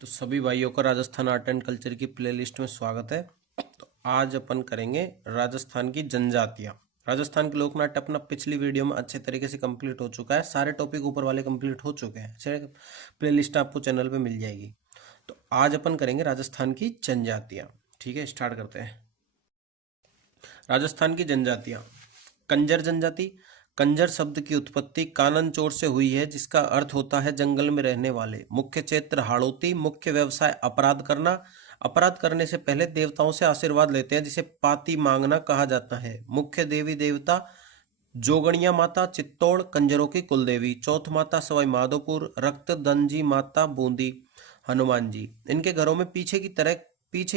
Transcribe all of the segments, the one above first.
तो सभी भाइयों का राजस्थान आर्ट एंड कल्चर की प्लेलिस्ट में स्वागत है। तो आज अपन करेंगे राजस्थान की जनजातियां। राजस्थान के लोकनाट्य अपना पिछली वीडियो में अच्छे तरीके से कंप्लीट हो चुका है। सारे टॉपिक ऊपर वाले कंप्लीट हो चुके हैं। प्लेलिस्ट आपको चैनल पे मिल जाएगी। तो आज अपन करेंगे राजस्थान की जनजातियां। ठीक है, स्टार्ट करते हैं। राजस्थान की जनजातियां। कंजर जनजाति। कंजर शब्द की उत्पत्ति कानन चोर से हुई है, जिसका अर्थ होता है जंगल में रहने वाले। मुख्य क्षेत्र हाड़ौती। मुख्य व्यवसाय अपराध करना। अपराध करने से पहले देवताओं से आशीर्वाद लेते हैं, जिसे पाती मांगना कहा जाता है। मुख्य देवी देवता जोगणिया माता चित्तौड़ कंजरों की कुलदेवी। चौथ माता सवाई माधोपुर। रक्त दंजी माता बूंदी। हनुमान जी। इनके घरों में पीछे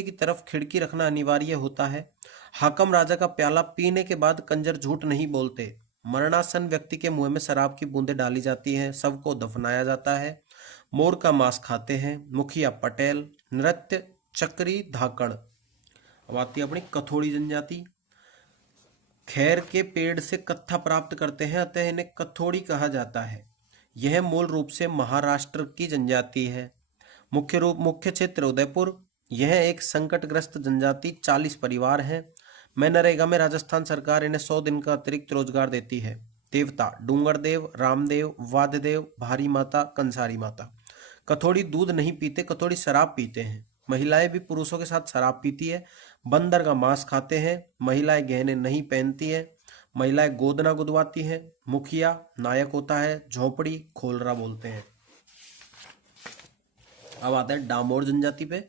की तरफ खिड़की रखना अनिवार्य होता है। हाकम राजा का प्याला पीने के बाद कंजर झूठ नहीं बोलते। मरणासन व्यक्ति के मुंह में शराब की बूंदें डाली जाती हैं। शव को दफनाया जाता है। मोर का मांस खाते हैं। मुखिया पटेल। नृत्य चक्री धाकड़। अब आती है अपनी कथोड़ी जनजाति। खैर के पेड़ से कत्था प्राप्त करते हैं, अतः इन्हें कथोड़ी कहा जाता है। यह मूल रूप से महाराष्ट्र की जनजाति है। मुख्य क्षेत्र उदयपुर। यह एक संकटग्रस्त जनजाति 40 परिवार हैं। मनरेगा में राजस्थान सरकार इन्हें 100 दिन का अतिरिक्त रोजगार देती है। देवता डूंगर देव, रामदेव, वाद्यदेव, भारी माता, कंसारी माता। कथोड़ी दूध नहीं पीते, कथोड़ी शराब पीते हैं। महिलाएं भी पुरुषों के साथ शराब पीती है। बंदर का मांस खाते हैं। महिलाएं गहने नहीं पहनती है। महिलाएं गोदना गुदवाती हैं। मुखिया नायक होता है। झोपड़ी खोलरा बोलते हैं। अब आता है डामोर जनजाति पे।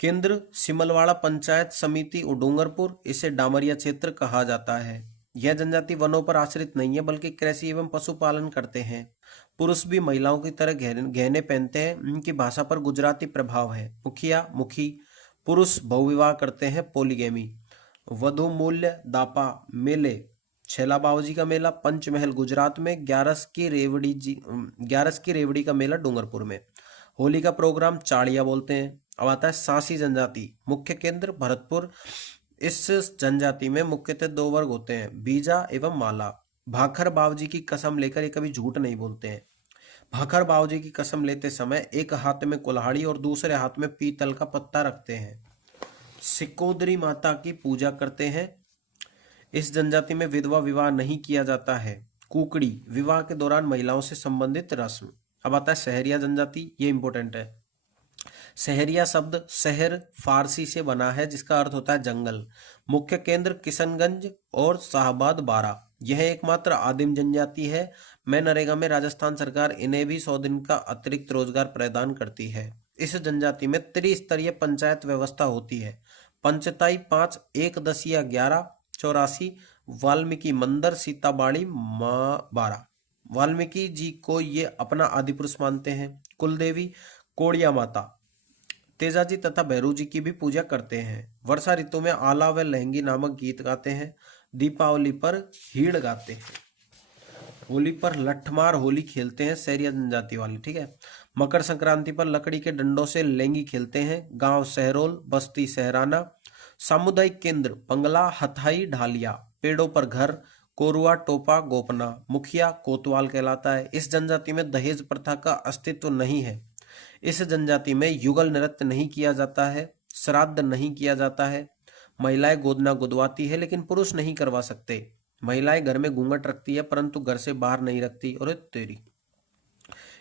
केंद्र सिमलवाड़ा पंचायत समिति डूंगरपुर। इसे डामरिया क्षेत्र कहा जाता है। यह जनजाति वनों पर आश्रित नहीं है, बल्कि कृषि एवं पशुपालन करते हैं। पुरुष भी महिलाओं की तरह गहने पहनते हैं। इनकी भाषा पर गुजराती प्रभाव है। मुखिया मुखी। पुरुष बहुविवाह करते हैं, पोलीगेमी। वधु मूल्य दापा मेले। छैला बावजी का मेला पंचमहल गुजरात में। ग्यारस की रेवड़ी का मेला डूंगरपुर में। होली का प्रोग्राम चाड़िया बोलते हैं। अब आता है सांसी जनजाति। मुख्य केंद्र भरतपुर। इस जनजाति में मुख्यतः 2 वर्ग होते हैं, बीजा एवं माला। भाखर बावजी की कसम लेकर ये कभी झूठ नहीं बोलते हैं। भाखर बावजी की कसम लेते समय एक हाथ में कुल्हाड़ी और दूसरे हाथ में पीतल का पत्ता रखते हैं। सिकोदरी माता की पूजा करते हैं। इस जनजाति में विधवा विवाह नहीं किया जाता है। कुकड़ी विवाह के दौरान महिलाओं से संबंधित रस्म। अब आता है सहरिया जनजाति। ये इंपॉर्टेंट है। सहरिया शब्द शहर फारसी से बना है, जिसका अर्थ होता है जंगल। मुख्य केंद्र किशनगंज और शाहबाद बारा। यह एकमात्र आदिम जनजाति है। मनरेगा में राजस्थान सरकार इन्हें भी 100 दिन का अतिरिक्त रोजगार प्रदान करती है। इस जनजाति में त्रिस्तरीय पंचायत व्यवस्था होती है। पंचताई 5, 1 दसिया 11, 84। वाल्मीकि मंदिर सीताबाड़ी 12। वाल्मीकि जी को ये अपना आदि पुरुष मानते हैं। कुलदेवी कोड़िया माता। तेजाजी तथा भैरू जी की भी पूजा करते हैं। वर्षा ऋतु में आला व लहंगी नामक गीत गाते हैं। दीपावली पर हीड़ गाते हैं। होली पर लठमार होली खेलते हैं, सहरिया जनजाति वाले। ठीक है। मकर संक्रांति पर लकड़ी के डंडों से लेंगी खेलते हैं। गांव सहरोल, बस्ती सहराना। सामुदायिक केंद्र बंगला, हथाई, ढालिया। पेड़ों पर घर, कोरुआ, टोपा, गोपना। मुखिया कोतवाल कहलाता है। इस जनजाति में दहेज प्रथा का अस्तित्व नहीं है। इस जनजाति में युगल नृत्य नहीं किया जाता है। श्राद्ध नहीं किया जाता है। महिलाएं गोदना गुदवाती है, लेकिन पुरुष नहीं करवा सकते। महिलाएं घर में घूंघट रखती है, परंतु घर से बाहर नहीं रखती। और तेरी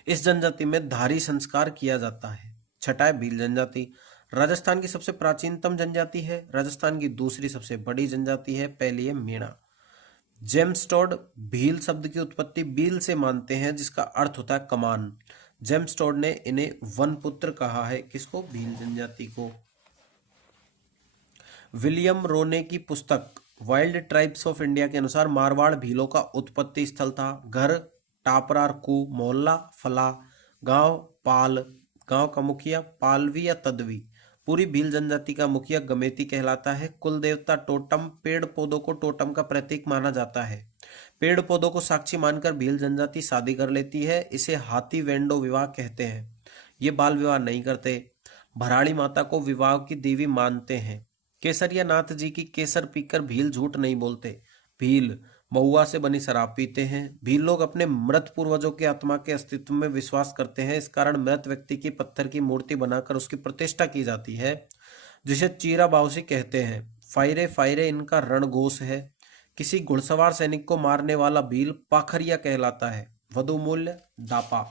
इस जनजाति में धारी संस्कार किया जाता है। छठा है भील जनजाति। राजस्थान की सबसे प्राचीनतम जनजाति है। राजस्थान की दूसरी सबसे बड़ी जनजाति है। पहली है मीणा। जेम्स टॉड भील शब्द की उत्पत्ति बील से मानते हैं, जिसका अर्थ होता है कमान। जेम्स टॉड ने इन्हें वनपुत्र कहा है। किसको? भील जनजाति को। विलियम रोने की पुस्तक वाइल्ड ट्राइब्स ऑफ इंडिया के अनुसार मारवाड़ भीलों का उत्पत्ति स्थल था। घर टापरार कु, मोहल्ला फला, गांव पाल। गांव का मुखिया पालवी या तदवी। पूरी भील जनजाति का मुखिया गमेती कहलाता है। कुल देवता टोटम। पेड़ पौधों को टोटम का प्रतीक माना जाता है। पेड़ पौधों को साक्षी मानकर भील जनजाति शादी कर लेती है। इसे हाथी वेंडो विवाह कहते हैं। ये बाल विवाह नहीं करते। भराड़ी माता को विवाह की देवी मानते हैं। केसरिया नाथ जी की केसर पीकर भील झूठ नहीं बोलते। भील महुआ से बनी शराब पीते हैं। भील लोग अपने मृत पूर्वजों की आत्मा के अस्तित्व में विश्वास करते हैं। इस कारण मृत व्यक्ति की पत्थर की मूर्ति बनाकर उसकी प्रतिष्ठा की जाती है, जिसे चीरा बावसी कहते हैं। फायरे फायरे इनका रणघोष है। किसी घुड़सवार सैनिक को मारने वाला भील पाखरिया कहलाता है। वधु मूल्य दापा।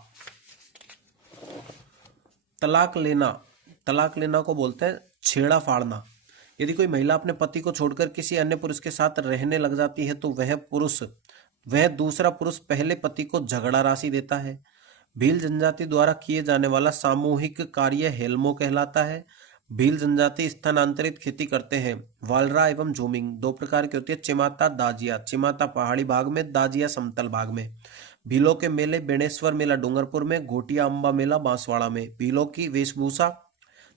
तलाक लेना को बोलते हैं छेड़ा फाड़ना। यदि कोई महिला अपने पति को छोड़कर किसी अन्य पुरुष के साथ रहने लग जाती है तो वह दूसरा पुरुष पहले पति को झगड़ा राशि देता है। भील जनजाति द्वारा किए जाने वाला सामूहिक कार्य हेलमो कहलाता है। भील जनजाति स्थानांतरित खेती करते हैं। वालरा एवं झूमिंग दो प्रकार की होती है। चिमाता दाजिया, चिमाता पहाड़ी भाग में, दाजिया समतल भाग में। भीलों के मेले बेणेश्वर मेला डूंगरपुर में, घोटिया अम्बा मेला बांसवाड़ा में। भीलों की वेशभूषा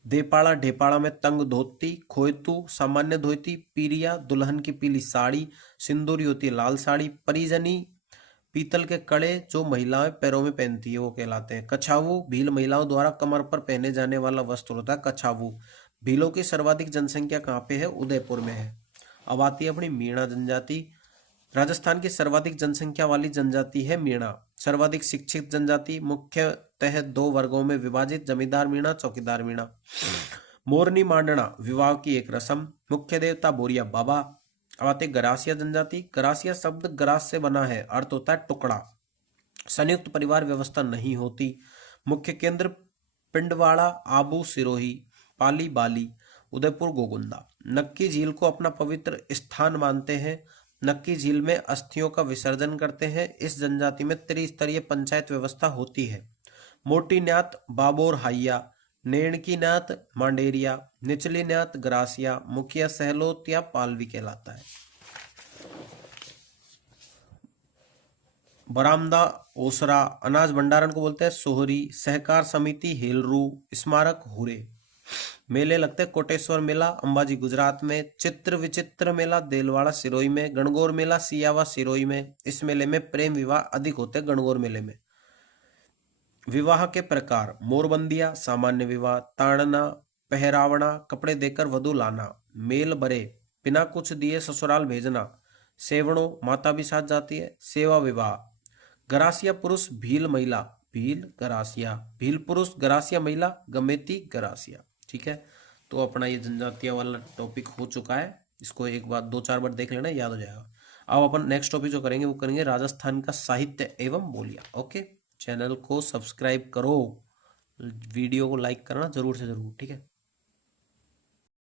देपाड़ा ढेपाड़ा में तंग धोती, खोयतू सामान्य धोती, पीरिया दुल्हन की पीली साड़ी, सिंदूरी होती है लाल साड़ी, परिजनी पीतल के कड़े जो महिलाएं पैरों में पहनती है वो कहलाते हैं। कछावू भील महिलाओं द्वारा कमर पर पहने जाने वाला वस्त्र होता है कछावू। भीलों की सर्वाधिक जनसंख्या कहाँ पे है? उदयपुर में है। अब आती है अपनी मीणा जनजाति। राजस्थान की सर्वाधिक जनसंख्या वाली जनजाति है मीणा। सर्वाधिक शिक्षित जनजाति, मुख्यतः दो वर्गों में विभाजित, जमींदार मीणा, चौकीदार मीणा। मोरनी मांडना विवाह की एक रस्म। मुख्य देवता बोरिया बाबा। अब आते गरासिया जनजाति। गरासिया शब्द गरास से बना है, अर्थ होता है टुकड़ा। संयुक्त परिवार व्यवस्था नहीं होती। मुख्य केंद्र पिंडवाड़ा, आबू सिरोही, पाली बाली, उदयपुर गोगुंदा। नक्की झील को अपना पवित्र स्थान मानते हैं। नक्की झील में अस्थियों का विसर्जन करते हैं। इस जनजाति में त्रिस्तरीय पंचायत व्यवस्था होती है। मोटी न्यात बाबोर हाइया, नेणकी न्यात मांडेरिया, निचली न्यात गरासिया, मुखिया सहलोत या पालवी कहलाता है। बरामदा ओसरा, अनाज भंडारण को बोलते हैं सोहरी। सहकार समिति हेलरू, स्मारक हुरे। मेले लगते हैं कोटेश्वर मेला अंबाजी गुजरात में, चित्र विचित्र मेला देलवाड़ा सिरोही में, गणगौर मेला सियावा सिरोही में। इस मेले में प्रेम विवाह अधिक होते हैं गणगौर मेले में। विवाह के प्रकार मोरबंदिया सामान्य विवाह, ताड़ना पहरावना कपड़े देकर वधु लाना, मेल बरे बिना कुछ दिए ससुराल भेजना, सेवणों माता भी साथ जाती है, सेवा विवाह। गरासिया पुरुष भील महिला भील गरासिया, भील पुरुष गरासिया महिला गमेती गरासिया। ठीक है, तो अपना ये जनजातियां वाला टॉपिक हो चुका है। इसको एक बार 2-4 बार देख लेना, याद हो जाएगा। अब अपन नेक्स्ट टॉपिक जो करेंगे वो करेंगे राजस्थान का साहित्य एवं बोलियां। ओके, चैनल को सब्सक्राइब करो, वीडियो को लाइक करना जरूर से जरूर। ठीक है।